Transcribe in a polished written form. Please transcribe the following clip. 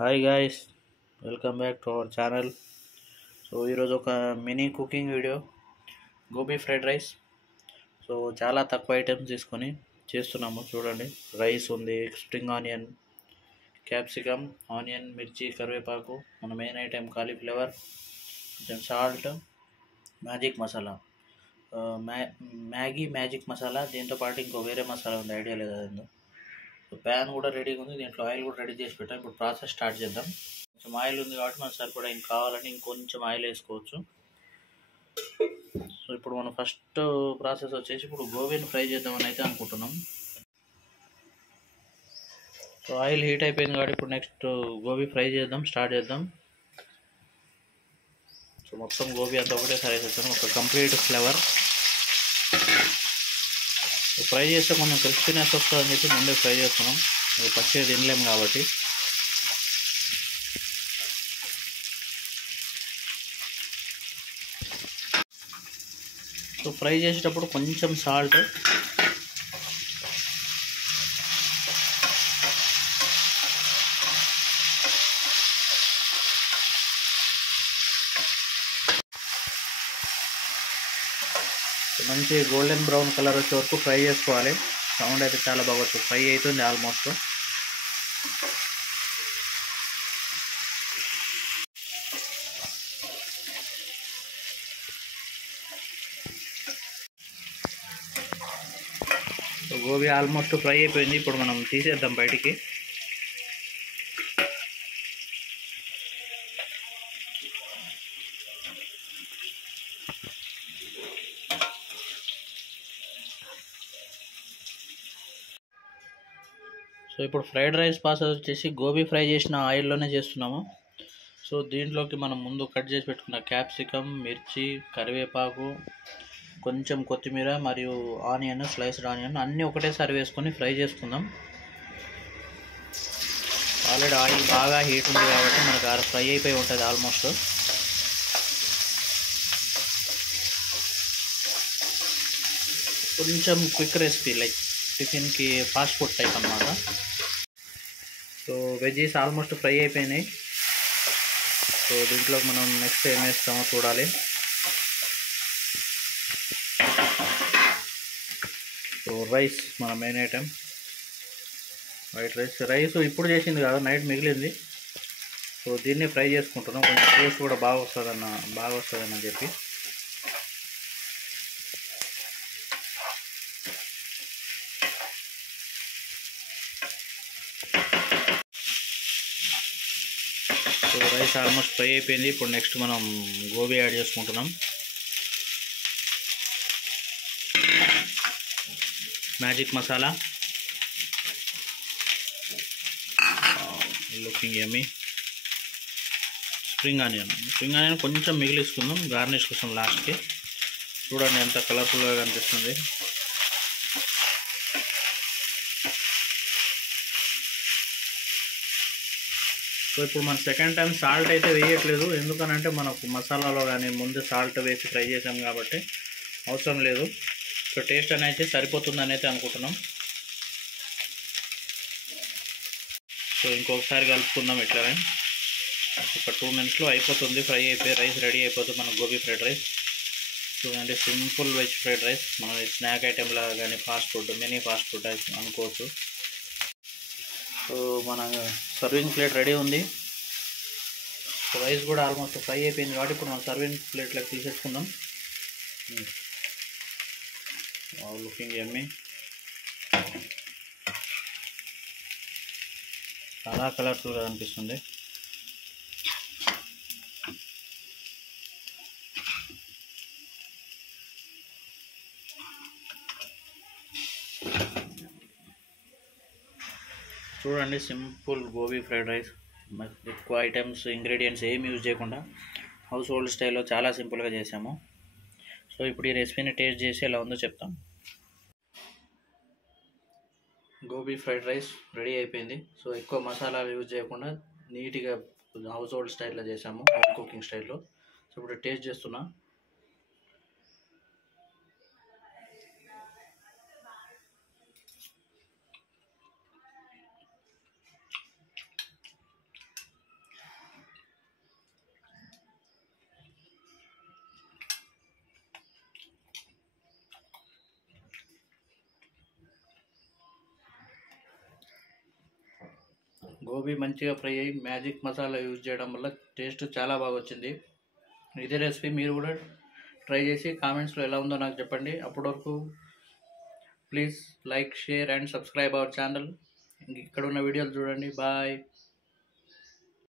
Hi guys, welcome back to our channel. So ఈరోజు ఒక mini cooking video, gobi fried rice. So చాలా తక్కువ items తీసుకొని చేస్తున్నాము. చూడండి, రైస్ ఉంది, స్ప్రింగ్ ఆనియన్, క్యాప్సికమ్, ఆనియన్, మిర్చి, కరివేపాకు, మన మెయిన్ ఐటెం కాలీఫ్లవర్, కొంచెం salt, magic masala, Maggi magic masala. దీంతో పాటు ఇంకో వేరే మసాలా ఉంది, ఐడియా లేదు అదేందో. సో ప్యాన్ కూడా రెడీగా ఉంది, దీంట్లో ఆయిల్ కూడా రెడీ చేసి పెట్టాం. ఇప్పుడు ప్రాసెస్ స్టార్ట్ చేద్దాం. కొంచెం ఆయిల్ ఉంది కాబట్టి మనకు సరిపడా ఇంకా కావాలని ఇంకొంచెం ఆయిల్ వేసుకోవచ్చు. సో ఇప్పుడు మనం ఫస్ట్ ప్రాసెస్ వచ్చేసి ఇప్పుడు గోబీని ఫ్రై చేద్దామని అయితే అనుకుంటున్నాం. సో ఆయిల్ హీట్ అయిపోయింది కాబట్టి ఇప్పుడు నెక్స్ట్ గోబీ ఫ్రై చేద్దాం, స్టార్ట్ చేద్దాం. సో మొత్తం గోబీ అంతా ఒకటేసారి వేసేస్తాను, ఒక కంప్లీట్ ఫ్లేవర్. ఫ్రై చేస్తే కొంచెం క్రిస్పీనెస్ వస్తుందని చెప్పి ముందే ఫ్రై చేస్తున్నాం, పచ్చిగా తినలేము కాబట్టి. సో ఫ్రై చేసేటప్పుడు కొంచెం సాల్ట్, మంచి గోల్డెన్ బ్రౌన్ కలర్ వచ్చే వరకు ఫ్రై చేసుకోవాలి. సౌండ్ అయితే చాలా బాగా వస్తుంది, ఫ్రై అవుతుంది ఆల్మోస్ట్. గోబీ ఆల్మోస్ట్ ఫ్రై అయిపోయింది, ఇప్పుడు మనం తీసేద్దాం బయటికి. సో ఇప్పుడు ఫ్రైడ్ రైస్ ప్రాసెస్ వచ్చేసి గోబీ ఫ్రై చేసిన ఆయిల్లోనే చేస్తున్నాము. సో దీంట్లోకి మనం ముందు కట్ చేసి పెట్టుకున్న క్యాప్సికమ్, మిర్చి, కరివేపాకు, కొంచెం కొత్తిమీర మరియు ఆనియన్, స్లైస్డ్ ఆనియన్ అన్నీ ఒకటేసారి వేసుకొని ఫ్రై చేసుకుందాం. ఆల్రెడీ ఆయిల్ బాగా హీట్ ఉంది కాబట్టి మనకు ఫ్రై అయిపోయి ఉంటుంది ఆల్మోస్ట్. కొంచెం క్విక్ రెసిపీ, లైక్ టిఫిన్కి ఫాస్ట్ ఫుడ్ టైప్ అన్నమాట. సో వెజ్జీస్ ఆల్మోస్ట్ ఫ్రై అయిపోయినాయి. సో దీంట్లో మనం నెక్స్ట్ ఏం వేస్తామో చూడాలి. సో రైస్ మన main item, white rice. Rice ఇప్పుడు చేసింది కాదు, నైట్ మిగిలింది. సో దీన్ని ఫ్రై చేసుకుంటున్నాం, కొంచెం టేస్ట్ కూడా బాగా వస్తుందని చెప్పి. సో రైస్ ఆల్మోస్ట్ ఫ్రై అయిపోయింది, ఇప్పుడు నెక్స్ట్ మనం గోబీ యాడ్ చేసుకుంటున్నాం. మ్యాజిక్ మసాలా, లుకింగ్ యమ్మీ. స్ప్రింగ్ ఆనియన్ కొంచెం మిగిలిసుకుందాం గార్నిష్ కోసం లాస్ట్కి. చూడండి ఎంత కలర్ఫుల్గా కనిపిస్తుంది. సో ఇప్పుడు మన సెకండ్ టైం సాల్ట్ అయితే వేయట్లేదు, ఎందుకనంటే మనకు మసాలాలో కానీ ముందు సాల్ట్ వేసి ఫ్రై చేసాం కాబట్టి అవసరం లేదు. సో టేస్ట్ అనేది సరిపోతుందని అయితే అనుకుంటున్నాం. సో ఇంకొకసారి కలుపుకుందాం ఇట్లానే. ఒక 2 minutesలో అయిపోతుంది, ఫ్రై అయిపోయి రైస్ రెడీ అయిపోతుంది మన గోబీ ఫ్రైడ్ రైస్. చూడండి, సింపుల్ వెజ్ ఫ్రైడ్ రైస్. మనం స్నాక్ ఐటెంలా కానీ fast food, mini fast food అనుకోవచ్చు. సో మన సర్వింగ్ ప్లేట్ రెడీ ఉంది. సో రైస్ కూడా ఆల్మోస్ట్ ఫ్రై అయిపోయింది కాబట్టి ఇప్పుడు మనం సర్వింగ్ ప్లేట్లోకి తీసేసుకుందాం. లుకింగ్ యమ్మీ, చాలా కలర్ఫుల్గా అనిపిస్తుంది. చూడండి, సింపుల్ గోబీ ఫ్రైడ్ రైస్, ఎక్కువ ఐటమ్స్, ఇంగ్రీడియంట్స్ ఏమి యూజ్ చేయకుండా హౌస్ హోల్డ్ స్టైల్లో చాలా సింపుల్గా చేసాము. సో ఇప్పుడు ఈ రెసిపీని టేస్ట్ చేసి ఎలా ఉందో చెప్తాం. గోబీ ఫ్రైడ్ రైస్ రెడీ అయిపోయింది. సో ఎక్కువ మసాలాలు యూజ్ చేయకుండా నీట్గా హౌస్ హోల్డ్ స్టైల్లో చేసాము, హోమ్ కుకింగ్ స్టైల్లో. సో ఇప్పుడు టేస్ట్ చేస్తున్నా. గోబీ మంచిగా ఫ్రై అయ్యి మ్యాజిక్ మసాలా యూజ్ చేయడం వల్ల టేస్ట్ చాలా బాగా వచ్చింది. ఇదే రెసిపీ మీరు కూడా ట్రై చేసి కామెంట్స్లో ఎలా ఉందో నాకు చెప్పండి. అప్పటి వరకు please like, share and subscribe our channel. ఇక్కడ ఉన్న వీడియోలు చూడండి. బాయ్.